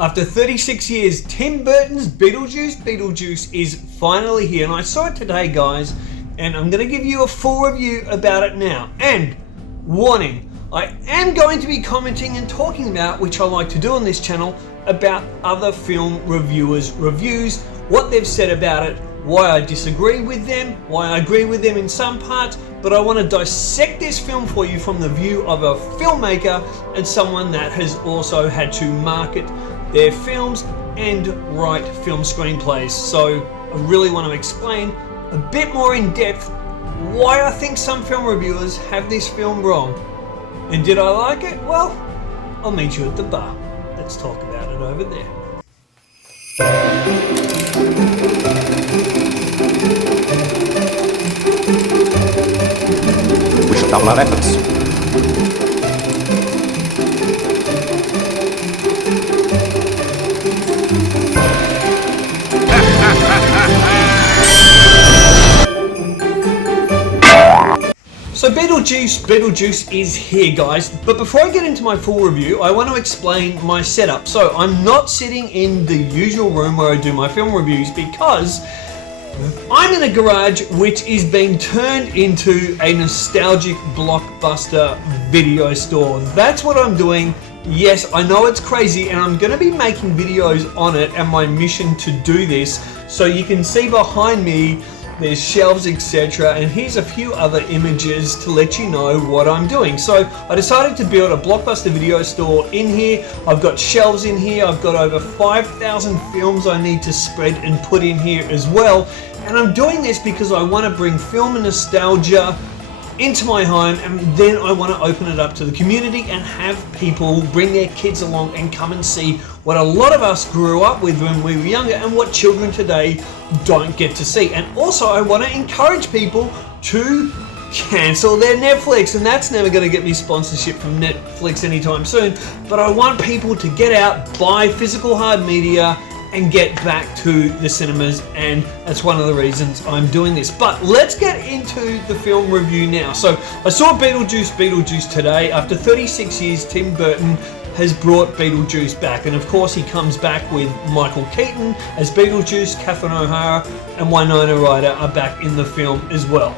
After 36 years, Tim Burton's Beetlejuice is finally here, and I saw it today, guys, and I'm going to give you a full review about it now. And warning, I am going to be commenting and talking about, which I like to do on this channel, about other film reviewers' reviews, what they've said about it, why I disagree with them, why I agree with them in some parts, but I want to dissect this film for you from the view of a filmmaker and someone that has also had to market their films and write film screenplays. So I really want to explain a bit more in depth why I think some film reviewers have this film wrong. And did I like it? Well, I'll meet you at the bar. Let's talk about it over there. We should double our efforts. So Beetlejuice is here, guys, but before I get into my full review, I want to explain my setup. So I'm not sitting in the usual room where I do my film reviews because I'm in a garage which is being turned into a nostalgic blockbuster video store. That's what I'm doing. Yes, I know it's crazy, and I'm going to be making videos on it and my mission to do this. So you can see behind me there's shelves, etc., and here's a few other images to let you know what I'm doing. So I decided to build a blockbuster video store in here. I've got shelves in here. I've got over 5,000 films I need to spread and put in here as well. And I'm doing this because I want to bring film and nostalgia into my home, and then I want to open it up to the community and have people bring their kids along and come and see what a lot of us grew up with when we were younger and what children today don't get to see. And also I want to encourage people to cancel their Netflix, and that's never going to get me sponsorship from Netflix anytime soon, but I want people to get out, buy physical hard media and get back to the cinemas, and that's one of the reasons I'm doing this. But let's get into the film review now. So I saw Beetlejuice today. After 36 years, Tim Burton has brought Beetlejuice back, and of course he comes back with Michael Keaton as Beetlejuice, Catherine O'Hara and Winona Ryder are back in the film as well.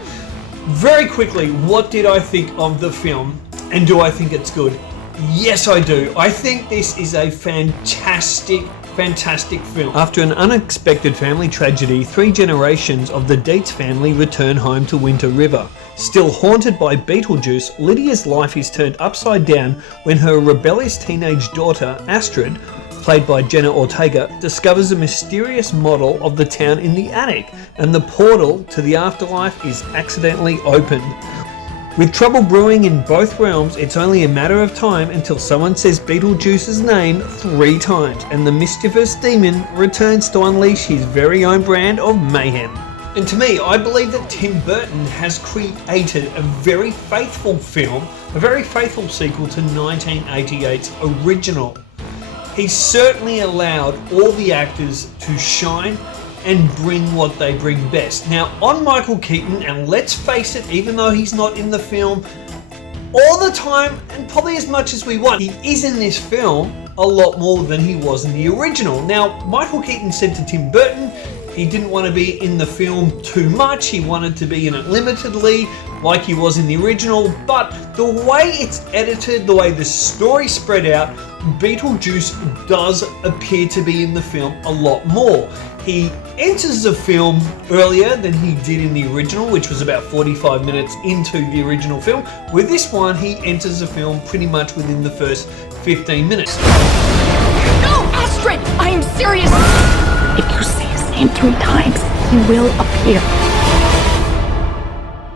Very quickly, what did I think of the film, and do I think it's good? Yes, I do. I think this is a fantastic film. After an unexpected family tragedy, 3 generations of the Dietz family return home to Winter River. Still haunted by Beetlejuice, Lydia's life is turned upside down when her rebellious teenage daughter, Astrid, played by Jenna Ortega, discovers a mysterious model of the town in the attic, and the portal to the afterlife is accidentally opened. With trouble brewing in both realms, it's only a matter of time until someone says Beetlejuice's name 3 times, and the mischievous demon returns to unleash his very own brand of mayhem. And to me, I believe that Tim Burton has created a very faithful film, a very faithful sequel to 1988's original. He certainly allowed all the actors to shine and bring what they bring best. Now, on Michael Keaton, and let's face it, even though he's not in the film all the time, and probably as much as we want, he is in this film a lot more than he was in the original. Now, Michael Keaton said to Tim Burton he didn't want to be in the film too much, he wanted to be in it limitedly, like he was in the original, but the way it's edited, the way the story spread out, Beetlejuice does appear to be in the film a lot more. He enters the film earlier than he did in the original, which was about 45 minutes into the original film. With this one, he enters the film pretty much within the first 15 minutes. No, Astrid! I am serious! If you say his name 3 times, he will appear.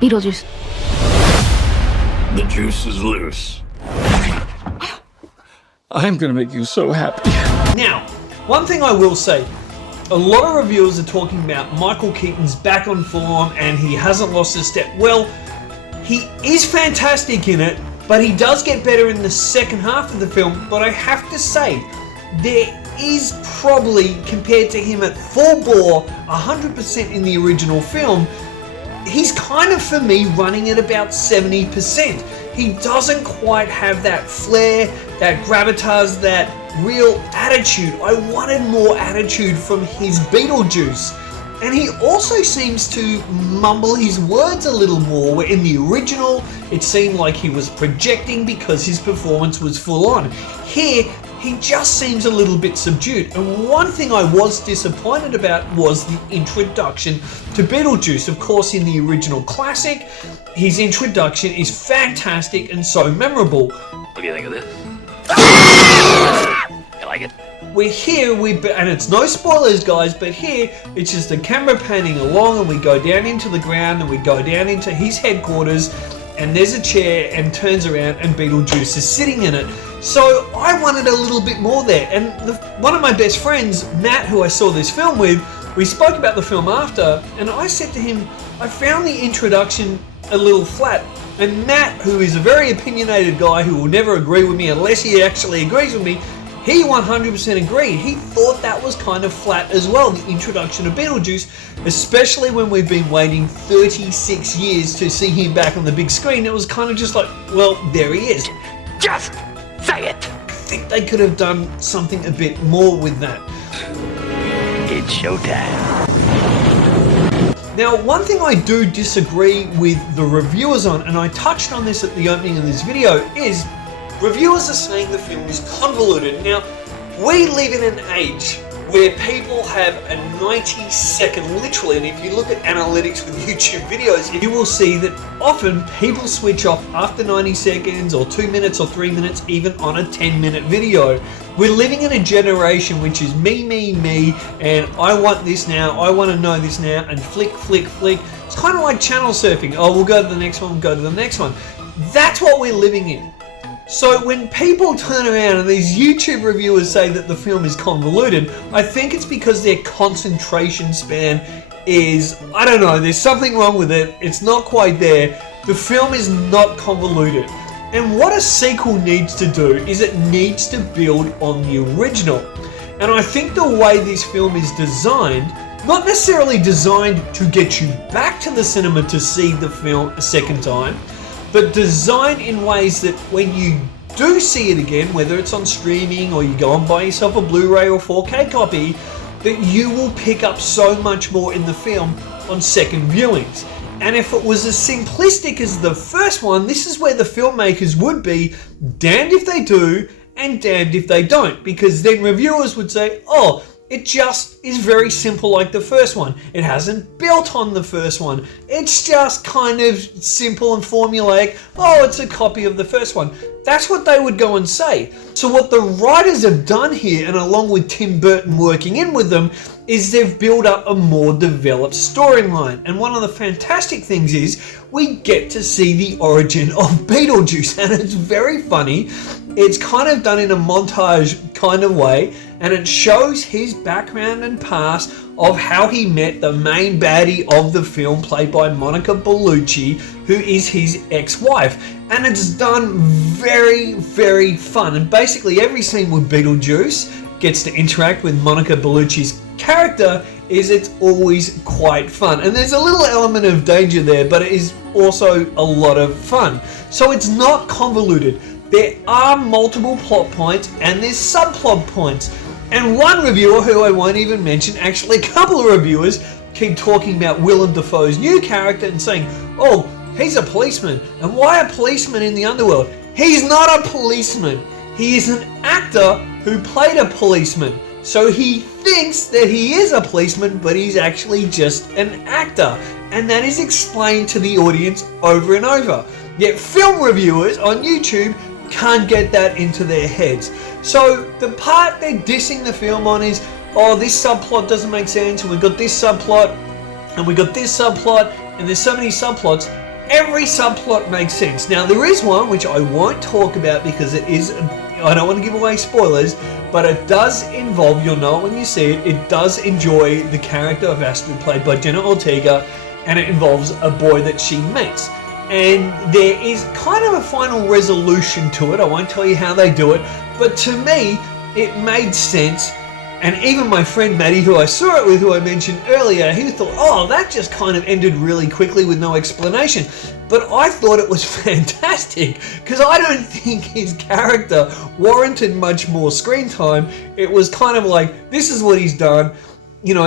Beetlejuice. The juice is loose. I'm gonna make you so happy. Now, one thing I will say, a lot of reviewers are talking about Michael Keaton's back on form and he hasn't lost a step. Well, he is fantastic in it, but he does get better in the second half of the film. But I have to say, there is probably, compared to him at full bore, 100% in the original film, he's kind of, for me, running at about 70%. he doesn't quite have that flair, that gravitas, that real attitude. I wanted more attitude from his Beetlejuice. And he also seems to mumble his words a little more, where in the original it seemed like he was projecting because his performance was full on. Here, he just seems a little bit subdued. And one thing I was disappointed about was the introduction to Beetlejuice. Of course, in the original classic, his introduction is fantastic and so memorable. What do you think of this? You like it? We're here, and it's no spoilers, guys, but here it's just the camera panning along, and we go down into the ground, and we go down into his headquarters, and there's a chair, and turns around, and Beetlejuice is sitting in it. So I wanted a little bit more there, and one of my best friends, Matt, who I saw this film with, we spoke about the film after, and I said to him, I found the introduction a little flat. And Matt, who is a very opinionated guy who will never agree with me unless he actually agrees with me, he 100% agreed. He thought that was kind of flat as well, the introduction of Beetlejuice, especially when we've been waiting 36 years to see him back on the big screen. It was kind of just like, well, there he is. Just say it! I think they could have done something a bit more with that. It's showtime. Now, one thing I do disagree with the reviewers on, and I touched on this at the opening of this video, is reviewers are saying the film is convoluted. Now, we live in an age where people have a 90-second, literally, and if you look at analytics with YouTube videos, you will see that often people switch off after 90 seconds or 2 minutes or 3 minutes, even on a 10-minute video. We're living in a generation which is me, and I want this now, I want to know this now, and flick. It's kind of like channel surfing. Oh, we'll go to the next one, go to the next one. That's what we're living in. So when people turn around and these YouTube reviewers say that the film is convoluted, I think it's because their concentration span is, I don't know, there's something wrong with it. It's not quite there. The film is not convoluted. And what a sequel needs to do is it needs to build on the original. And I think the way this film is designed, not necessarily designed to get you back to the cinema to see the film a second time, but designed in ways that when you do see it again, whether it's on streaming or you go and buy yourself a Blu-ray or 4K copy, that you will pick up so much more in the film on second viewings. And if it was as simplistic as the first one, this is where the filmmakers would be damned if they do and damned if they don't, because then reviewers would say, oh, it just is very simple like the first one. It hasn't built on the first one. It's just kind of simple and formulaic. Oh, it's a copy of the first one. That's what they would go and say. So what the writers have done here, and along with Tim Burton working in with them, is they've built up a more developed storyline. And one of the fantastic things is we get to see the origin of Beetlejuice, and it's very funny. It's kind of done in a montage kind of way, and it shows his background and past of how he met the main baddie of the film, played by Monica Bellucci, who is his ex-wife. And it's done very, very fun. And basically every scene with Beetlejuice gets to interact with Monica Bellucci's character it's always quite fun. And there's a little element of danger there, but it is also a lot of fun. So it's not convoluted. There are multiple plot points and there's subplot points. And one reviewer, who I won't even mention, actually a couple of reviewers, keep talking about Willem Dafoe's new character and saying, oh, he's a policeman. And why a policeman in the underworld? He's not a policeman. He is an actor who played a policeman. So he thinks that he is a policeman, but he's actually just an actor. And that is explained to the audience over and over. Yet film reviewers on YouTube can't get that into their heads. So the part they're dissing the film on is, oh, this subplot doesn't make sense, and we've got this subplot, and we got this subplot, and there's so many subplots. Every subplot makes sense. Now there is one which I won't talk about because it is, I don't want to give away spoilers, but it does involve, you'll know it when you see it, it does enjoy the character of Astrid, played by Jenna Ortega, and it involves a boy that she meets. And there is kind of a final resolution to it. I won't tell you how they do it, but to me, it made sense. And even my friend Maddie, who I saw it with, who I mentioned earlier, he thought, oh, that just kind of ended really quickly with no explanation. But I thought it was fantastic, because I don't think his character warranted much more screen time. It was kind of like, this is what he's done. You know,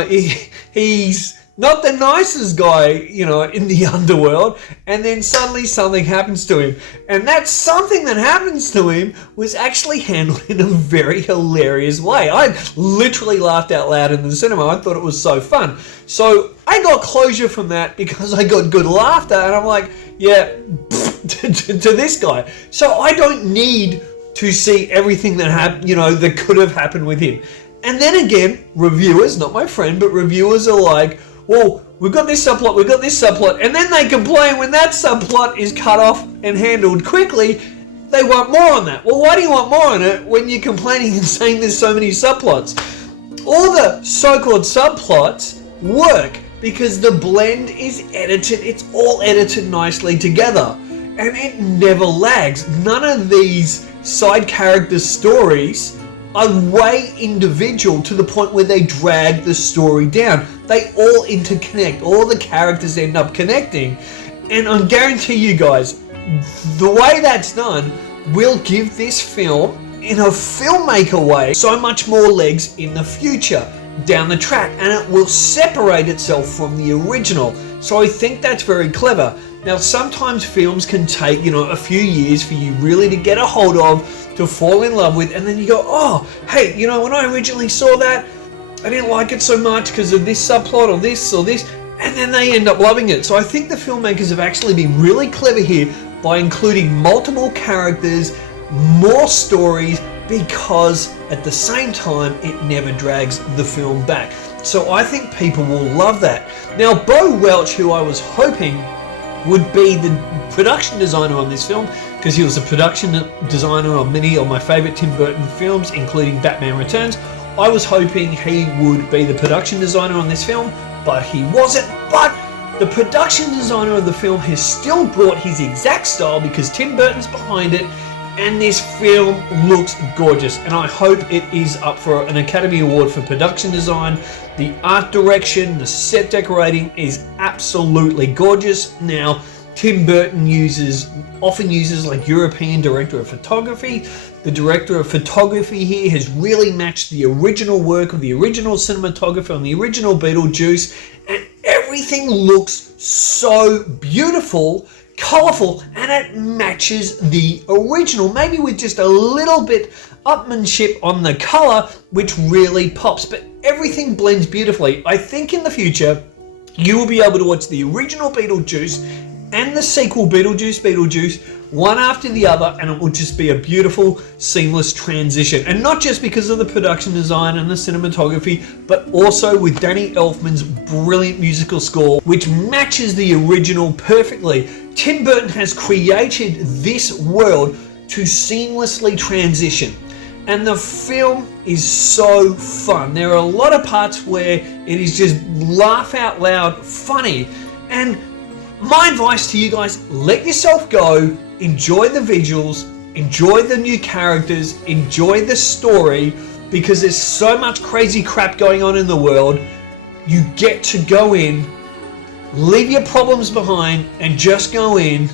he's not the nicest guy, you know, in the underworld, and then suddenly something happens to him. And that something that happens to him was actually handled in a very hilarious way. I literally laughed out loud in the cinema. I thought it was so fun. So I got closure from that because I got good laughter, and I'm like, yeah, to this guy. So I don't need to see everything that that could have happened with him. And then again, reviewers, not my friend, but reviewers are like, well, we've got this subplot, and then they complain when that subplot is cut off and handled quickly, they want more on that. Well, why do you want more on it when you're complaining and saying there's so many subplots? All the so-called subplots work because the blend is edited, it's all edited nicely together, and it never lags. None of these side character stories are way individual to the point where they drag the story down. They all interconnect. All the characters end up connecting. And I guarantee you guys, the way that's done will give this film, in a filmmaker way, so much more legs in the future, down the track, and it will separate itself from the original. So I think that's very clever. Now, sometimes films can take, a few years for you really to get a hold of, to fall in love with, and then you go, oh, hey, when I originally saw that, I didn't like it so much because of this subplot or this, and then they end up loving it. So I think the filmmakers have actually been really clever here by including multiple characters, more stories, because at the same time, it never drags the film back. So I think people will love that. Now, Bo Welch, who I was hoping would be the production designer on this film, because he was a production designer on many of my favorite Tim Burton films, including Batman Returns. I was hoping he would be the production designer on this film, but he wasn't. But the production designer of the film has still brought his exact style because Tim Burton's behind it, and this film looks gorgeous, and I hope it is up for an Academy Award for production design. The art direction, the set decorating is absolutely gorgeous. Now, Tim Burton often uses like European director of photography. The director of photography here has really matched the original work of the original cinematographer on the original Beetlejuice, and everything looks so beautiful, colorful, and it matches the original, maybe with just a little bit upmanship on the color, which really pops, but everything blends beautifully. I think in the future, you will be able to watch the original Beetlejuice and the sequel Beetlejuice Beetlejuice one after the other, and it will just be a beautiful, seamless transition. And not just because of the production design and the cinematography, but also with Danny Elfman's brilliant musical score, which matches the original perfectly. Tim Burton has created this world to seamlessly transition, and the film is so fun. There are a lot of parts where it is just laugh out loud funny, and my advice to you guys, let yourself go, enjoy the visuals, enjoy the new characters, enjoy the story, because there's so much crazy crap going on in the world. You get to go in, leave your problems behind, and just go in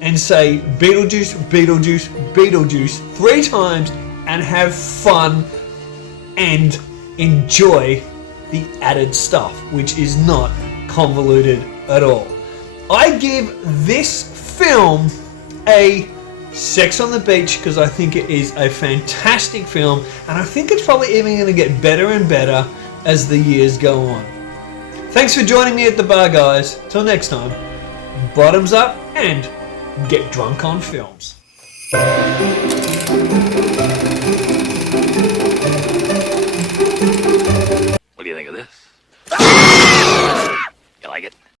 and say Beetlejuice, Beetlejuice, Beetlejuice 3 times and have fun and enjoy the added stuff, which is not convoluted at all. I give this film a 6 on the beach because I think it is a fantastic film, and I think it's probably even going to get better and better as the years go on. Thanks for joining me at the bar, guys. Till next time, bottoms up and get drunk on films.